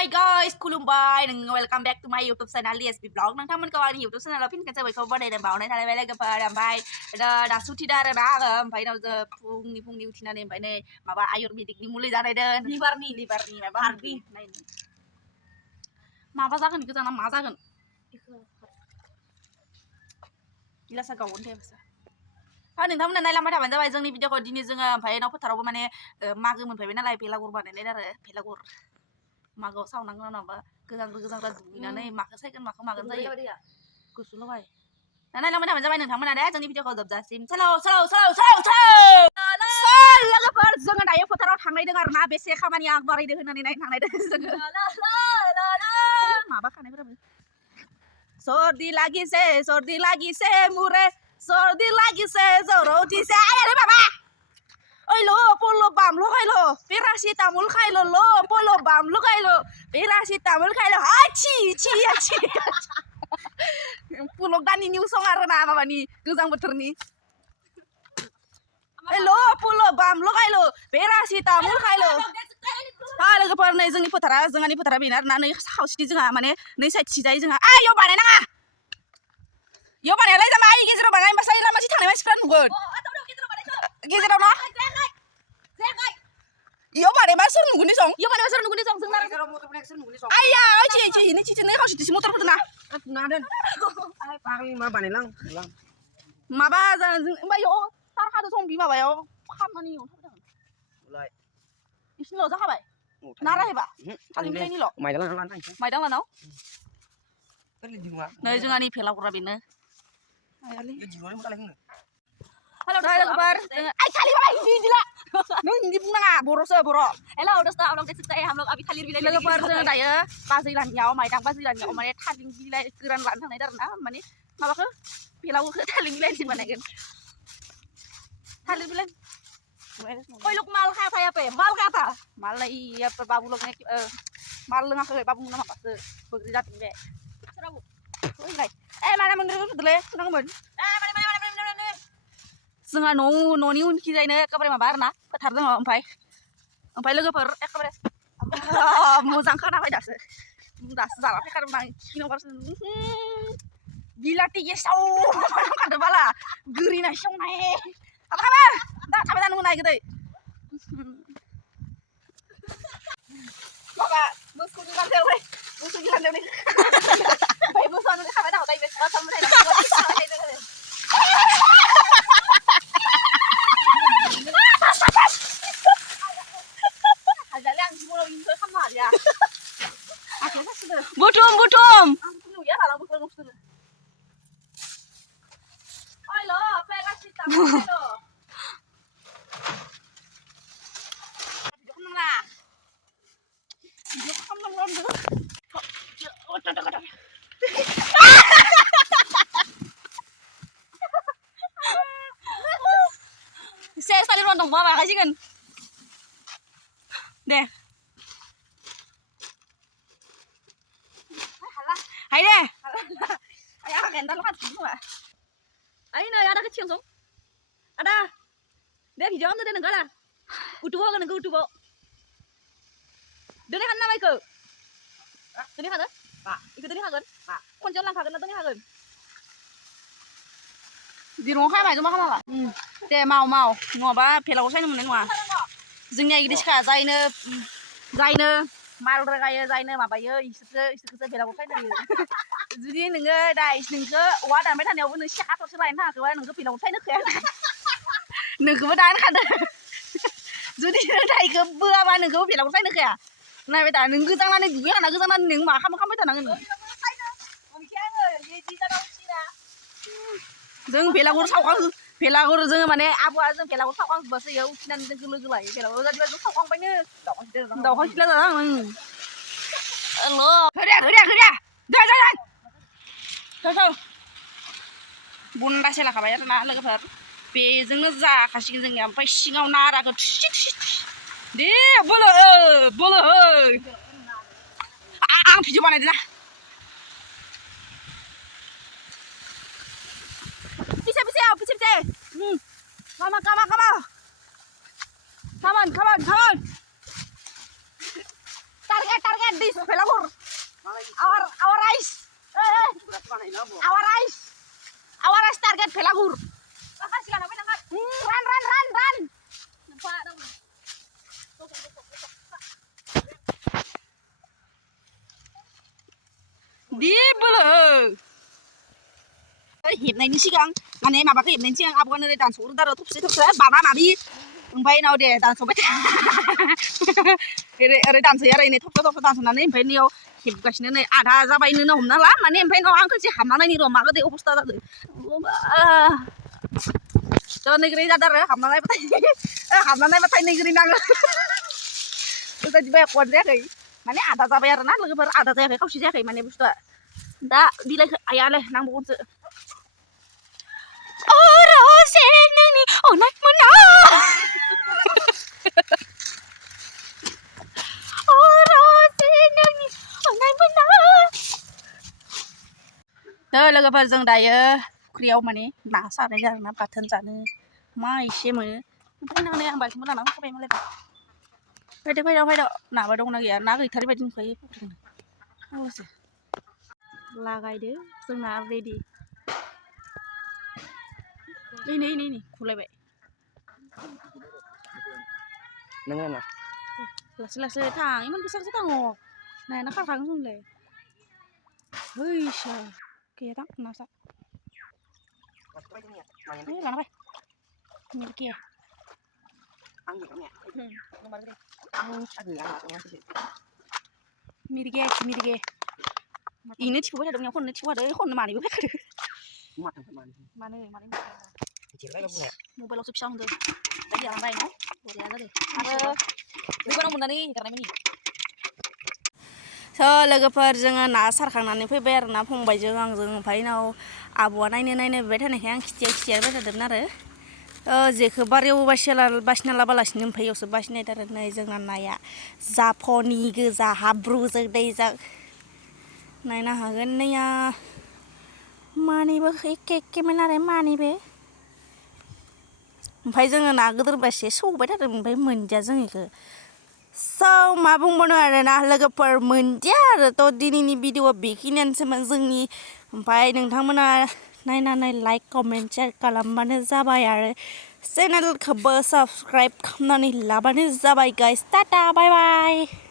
Hi guys, खुलुमबाय नों welcome back to my YouTube channel DSP Vlog नोंथांमोनखौ आंनि YouTube channel फिन खनसे बयखौबो बरायनो बावनाय थाबाय लोगोफोर ओमफ्राय दा सुथिदा आरो ना आङो ओमफ्राय उनाव जों फुंनि उथिनानै ओमफ्राय नै माबा आयुर्वेदिकनि मुलि जानायदों लिभारनि माबा हार्टनि माबा जागोन बेखौ जाना मा जागोन गिलासा गावगोन दे बासा नोंथांमोना नायलांबाय थाबानो जाबाय जोंनि भिडिअखौ दिनै जोङो ओमफ्राय उनाव फोथारावबो माने मागो मोनफैबाय नालाय बेलागुर बानायनाय आरो बेलागुर मागोआव सावनांगोन नङाबा गोजांग्रा दुगैनानै माखौ सायगोन माखौ मागोन जायो गुसु लगाय दा नायलांबाय थाबानो जाबाय नोंथांमोना दे जोंनि भिडिअखौ जोबजासिम लोगोफोर जोङो दायो फोथाराव थांनायदों आरो ना बेसे खामानिया आग बारायदों होननानै नायनो थांनायदों जोङो माबा खानायफोराबो सर्दी लागिसे मुरे सर्दी लागिसे जरो उठिसे आरे बाबा ओइलो पलो बाम लगायलो पेरासिटामल खाइलो लो पलो बाम लगायलो पेरासिटामल खाइलो आछि पुलक दानि निउ सं आरो ना माबानि गोजां बोथोरनि ओइलो पलो बाम लगायलो पेरासिटामल खाइलो लोगोफोर नै जोंनि फोथारा बेनो आरोना नै खावसेथि जोंहा माने नै साइडथि जायो जोंहा इयाव बानायनाङा इयाव बानायालाय जामा गेजेराव बानाय होमबासो लामाथि थानाय मानसिफ्रा नुगोन गेजेराव ना इयाव बानायबा सोर नुगोन सं जोंना आइया ओइथि नै थिथि नै खावसेथिसो मटर फदना नादों पागलि मा बानायलां माबा ओमफ्राय इयाव तार खादो सं बि माबायाव खामनानै इयाव थाबदों इसिनिल' जाखाबाय नारायबा थालिर बिलाइनिल' माइदांलानाव नै जोंहानि भेलागुरा बेनो हेलो लोगोफोर नों हिन्दी बुंनाङा बर' हेलो दोस्तों आप लोग देख सकते हैं हम लोग अभी थालिर बिलाइ लोगोफोर जों दायो बाजैलानियाव माइदां बाजैलानियाव माने थालिर बिलाइ गोरान लानो थांनाय आरो ना माने माबाखौ भेलागुरखौ थालिर बिलाइजों बानायगोन थालिर बिलाइ कोई लोग माल खाता है यहाँ पे माल नहीं यहाँ पर बाबू लोग ने माल लोङाखै बाबू मोना माबासो बोग्रि जादों बे माना मोनदोंलै थांनांगौमोन जोंहा न'नि उनखिजायनो एखेबारे माबा आरोना फोथार दङ ओमफ्राय लोगोफोर एखेबारे मोजां खोनाबाय दासो जाना फैखादोंमोन आं खिनोबासो बिलाथि गेसाव खादो बाला गोरिना संनाय दा थाबाय जानो मोना गोदै माबा मोसौनि लांदेवलै ओमफ्राय मोसौआनो खाबाय दङ दायो बुथुम saya tadi rondong bawa kasih kan deh hai deh ayah kental kan semua ayo nih ada kecil dong ada deh hijau tuh deh negara utuh kan negara utuh deh kan nama itu deh kan pak itu deh kan pak konjol lang kagen deh kan di rumah खाय माइजों मा खालामा दे माव नङाबा भेलागुर सायनो मोननाय नङा जोंनिया इदिसखा जायनो माल रोगायो जायनो माबायो इसोरखौसो भेलागुर सायनो होयो जुदि नोङो दा नोंखौ औवा दानबाय थानायावबो नों सेखा थरसे लायनो थाङाखैबा नोंखौ भेलागुर सायनो होखाया नोंखौबो दानो खादो जुदि नों दाइखौ बोआबा नोंखौ भेलागुर सायनो होखाया नायबाय दा नों गोजांनानै दुगैखाना गोजांनानै नों मा खालामबाय थानांगोन जों भेलागुर जोङो माने आबौआ जों भेलागुर सावखांजोबबासो इयाव उथिनानै जों लोगो लायो भेलागुर जादिबा जों सावखांबायनो दावखा सिला जादों हेल' दे बुन्दासे लाखाबाय आरोना लोगोफोर बेजोंनो जाखासिगोन जोंनिया ओमफ्राय सिङाव नाराखौ थुसि दे बोलो आं भिडिअ बानायदों ना Piche. Come on. target this Belagur our rice our rice target Belagur run di belo हेबनायनि सिगां माने माबाखौ हेबनायनि सिगां आब'आनो दानस'ग्रो दारो थबसे बाबा माबि ओमफ्राय उनाव दे दानस'बाय था ओरै दानस'यो आरो थबथा थबथा दानस'नानै ओमफ्राय नैयाव हेबगासिनो नै आधा जाबायनो हमना ला माने ओमफ्राय उनाव आं खनसे हाबना नायनि र' माबायदि अबस्था जादों थ' नैग्रै जादों आरो हाबना नायबाथाय नैग्रै नाङो बेबायदि बेकवार्ड जायाखै माने आधा जाबाय आरो ना लोगोफोर आधा जायाखै खावसे जायाखै माने बुस्थुआ दा बिलाइखौ आयालै नांबावगोनसो लोगोफोर जों दायो फुख्रियाव माने ना सारनाय जादों ना बाथोन जानो मा एसे मोनो ओमफ्राय नांनाय आं बाल्थिंबो लानानै फैबाय मालाय फैदो नाबा दंना गैया ना गैथारै बायदि नुखायो फुख्रिखौनो लागायदो जोंना रेडि नै खुलायबाय नोङो ना लासै थां इमान गोसा थाङो नायानो खारखाङो जोंलाय हैसा गैया दां नासा लाना फै मिरगे इनो थिखोबाय थादों खननो थिखोदो खननो मानैबो फैखादो मानो मबाइलावसो फिसा हमदो बायदि लांबाय न बरिया जादों आरो दुकानाव मोननानै हेगारनायमोन लोगोफोर जोङो ना सारखांनानै फैबाय आरो ना फंबायजों आंजों ओमफ्राय उनाव आब'आ नायनो बिबाय थानायखाय आं खिथियाबाय थादोंमोन आरो जेखौ बारियाव बासिना लाबालासिनो ओमफ्राय इयावसो बासिनायदों आरो नै जोंना नाया जाफनि गोजा हाब्रुजों दैजों नायनो हागोन नैया मानैबो एखेमोन आरो मानैबो ओमफ्राय जोङो ना गोदोरबा एसे सौबाय थादों ओमफ्राय मोनदिया जों इखौ मा बुंबावनो आरोना लोगोफोर मोनदिया आरो थ' दिनैनि भिडिअआ बेखिनियानोसैमोन जोंनि ओमफ्राय नोंथांमोना नायनानै लाइक कमेन्ट शेयार खालामबानो जाबाय आरो चेनेलखौबो साबस्क्राइब खालामनानै लाबानो जाबाय गाइस टाटा बाय बाय